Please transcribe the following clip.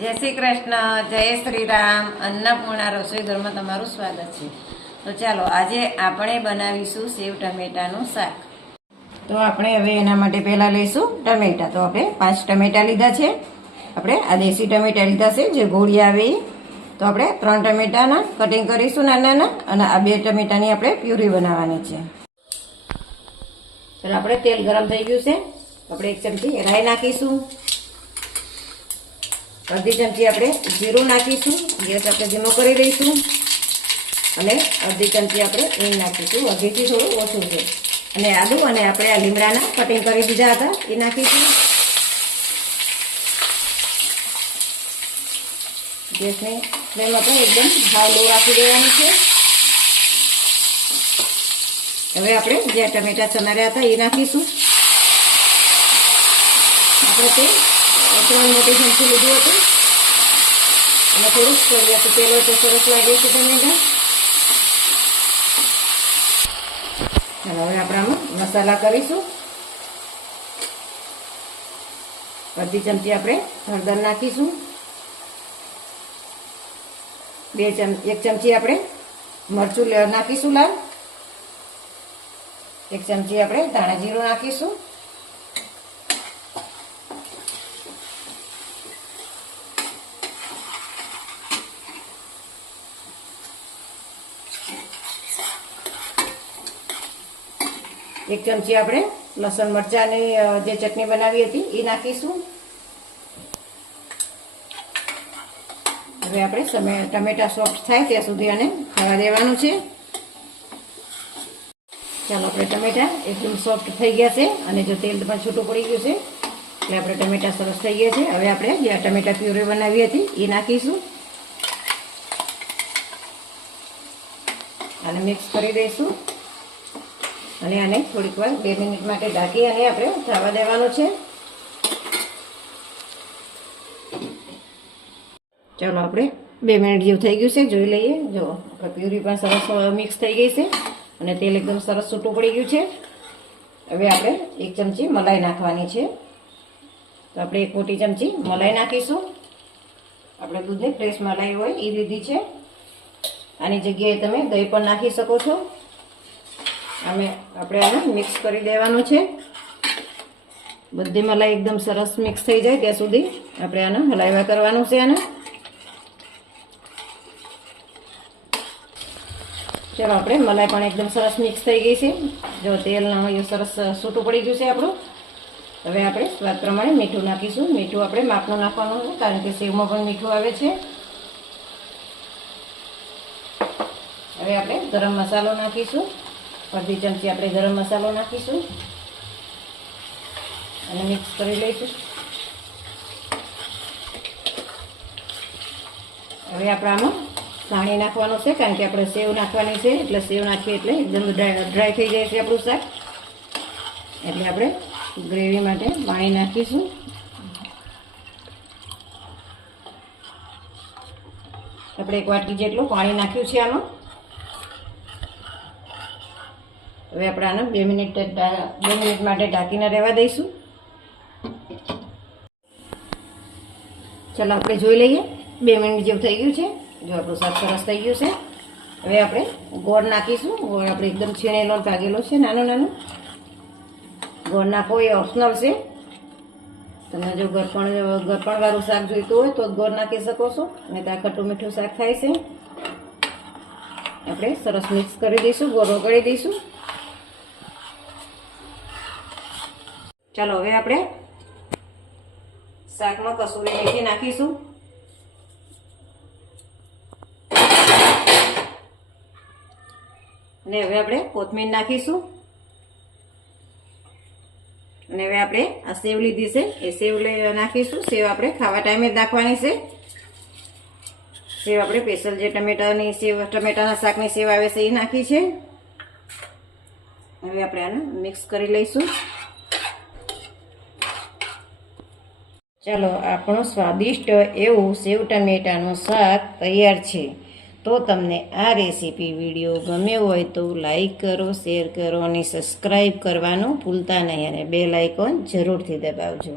જય શ્રી કૃષ્ણ, જય શ્રી રામ. અન્નપૂર્ણા રસોઈ ઘરમાં તમારું સ્વાગત છે. તો ચાલો આજે આપણે બનાવીશું સેવ ટમેટાનું શાક. તો આપણે હવે એના માટે પહેલા લઈશું ટમેટા. તો આપણે 5 ટમેટા લીધા છે. આપણે આ દેશી ટમેટા લીધા છે જે ગોળી આવે એ. તો આપણે 3 ટમેટાના કટિંગ કરીશું નાના નાના, અને આ 2 ટમેટાની આપણે પ્યુરી બનાવવાની છે. ચાલો આપણે તેલ ગરમ થઈ ગયું છે. આપણે 1 ચમચી રાઈ નાખીશું. અડધી ચમચી આપણે જીરું નાખીશું. ગેસ આપણે ધીમો કરી દઈશું. અને અડધી ચમચી આપણે હિંગ નાખીશું. અડધીથી થોડું ઓછું છે. અને આદુ અને આપણે આ લીમડાના કટિંગ કરી દીધા હતા એ નાખીશું. ગેસની ફ્લેમ આપણે એકદમ હાઈ લો રાખી દેવાની છે. હવે આપણે જે ટમેટા સમાર્યા હતા એ નાખીશું. આપણે તે 3 મોટી ચમચી લીધું હતું અને થોડુંક કડિયાતું તેલ હોય તો સરસ લાગે છે ટમેટા. ચાલો હવે આપણે આમાં મસાલા કરીશું. અડધી ચમચી આપણે હળદર નાખીશું. 1 ચમચી આપણે મરચું નાખીશું લાલ. 1 ચમચી આપણે ધાણા જીરું નાખીશું. એક ચમચી આપણે લસણ મરચાંની જે ચટણી બનાવી હતી એ નાખીશું. હવે આપણે ટમેટા સોફ્ટ થાય ત્યાં સુધી આને થવા દેવાનું છે. ચાલો આપણે ટમેટા એકદમ સોફ્ટ થઈ ગયા છે અને જો તેલ પણ છૂટું પડી ગયું છે એટલે આપણે ટમેટા સરસ થઈ ગયા છે. હવે આપણે જે ટમેટા પ્યુરી બનાવી હતી એ નાખીશું અને મિક્સ કરી દઈશું. અને આને થોડીક વાર 2 મિનિટ માટે ઢાંકી અને આપણે થવા દેવાનું છે. ચાલો આપણે 2 મિનિટ જેવું થઈ ગયું છે, જોઈ લઈએ. જો આપણે પ્યુરી પણ સરસ મિક્સ થઈ ગઈ છે અને તેલ એકદમ સરસ છૂટું પડી ગયું છે. હવે આપણે 1 ચમચી મલાઈ નાખવાની છે. તો આપણે 1 મોટી ચમચી મલાઈ નાખીશું. આપણે દૂધની ફ્રેશ મલાઈ હોય એ લીધી છે. આની જગ્યાએ તમે દહીં પણ નાખી શકો છો. આપણે આને મિક્સ કરી દેવાનું છે. બધી મલાઈ એકદમ સરસ મિક્સ થઈ જાય ત્યાં સુધી આપણે આને હલાવ્યા કરવાનું છે. ચાલો આપણે મલાઈ પણ એકદમ સરસ મિક્સ થઈ ગઈ છે. જો તેલ સરસ છૂટું પડી ગયું છે આપણું. હવે આપણે સ્વાદ પ્રમાણે મીઠું નાખીશું. મીઠું આપણે માપનું નાખવાનું છે કારણ કે સેવમાં પણ મીઠું આવે છે. હવે આપણે ગરમ મસાલો નાખીશું. અડધી ચમચી આપણે ગરમ મસાલો નાખીશું અને મિક્સ કરી લઈશું. હવે આપણે આમાં પાણી નાખવાનું છે કારણ કે આપણે સેવ નાખવાની છે. એટલે સેવ નાખીએ એટલે એકદમ ડ્રાય થઈ જાય છે આપણું શાક. એટલે આપણે ગ્રેવી માટે પાણી નાખીશું. આપણે 1 વાટકી જેટલું પાણી નાખ્યું છે આમાં. હવે આપણે આને 2 મિનિટ માટે ઢાંકીને રહેવા દઈશું. ચાલો આપણે જોઈ લઈએ. 2 મિનિટ જેવું થઈ ગયું છે. જો આપણું શાક સરસ થઈ ગયું છે. હવે આપણે ગોળ નાખીશું. ગોળ આપણે એકદમ છીણેલો ભાગેલો છે, નાનું નાનું. ગોળ નાખવો એ ઓપ્શનલ છે. તમે જો ગરપણવાળું શાક જોઈતું હોય તો ગોળ નાખી શકો છો. અને ત્યાં ખટ્ટું મીઠું શાક થાય છે. આપણે સરસ મિક્સ કરી દઈશું. ગોળ ઓગળી દઈશું. ચાલો હવે આપણે શાકમાં કસૂરી મેથી નાખીશું. અને હવે આપણે કોથમીર નાખીશું. અને હવે આપણે આ સેવ લીધી છે એ સેવ નાખીશું. સેવ આપણે ખાવા ટાઈમે જ નાખવાની છે. સેવ આપણે સ્પેશિયલ જે ટમેટાના શાકની સેવ આવે છે એ નાખી છે. હવે આપણે આને મિક્સ કરી લઈશું. ચાલો આપણું સ્વાદિષ્ટ એવું સેવ ટમેટાનું શાક તૈયાર છે. તો તમને આ રેસીપી વિડીયો ગમ્યો હોય તો લાઈક કરો, શેર કરો અને સબસ્ક્રાઈબ કરવાનું ભૂલતા નહીં. અને બેલ આઇકોન જરૂરથી દબાવજો.